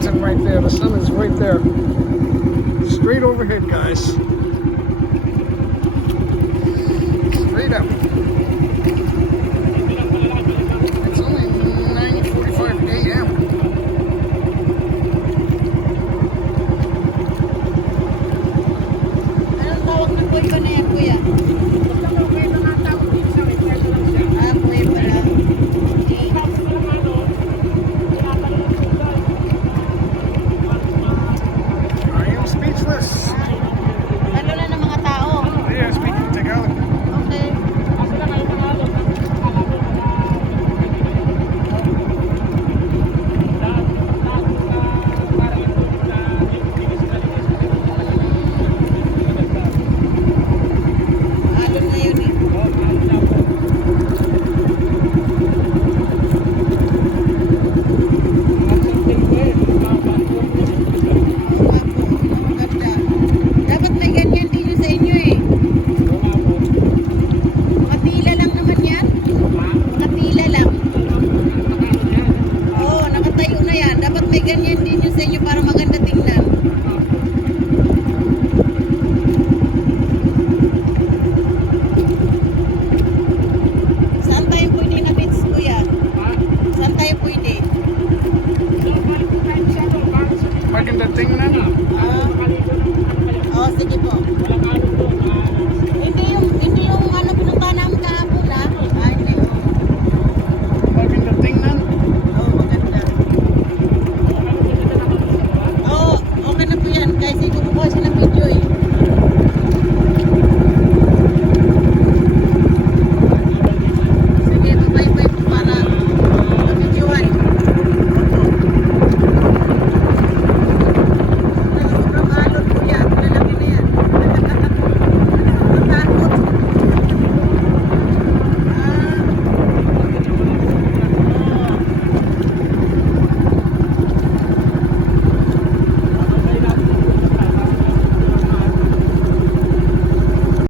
mountain right there. The sun is right there. Straight overhead, guys. Straight up. It's only 9:45 a.m. Anong tawag ng buhay ba na yan, kuya? Ah, buhay pa lang. Are you speechless? Lalo na ng mga tao. Yeah, speaking Tagalog. Okay. Alon ngayon eh. Maganda. Dapat may ganyan din yung sa inyo eh. Makatila lang naman yan. Makatila lang. Oo, nakatayo na yan. Dapat may ganyan din yung sa inyo para maganda tingnan. Saan tayo pwede na beach, kuya? Saan tayo pwede? Maganda tingnan. Ah, oh, sige po.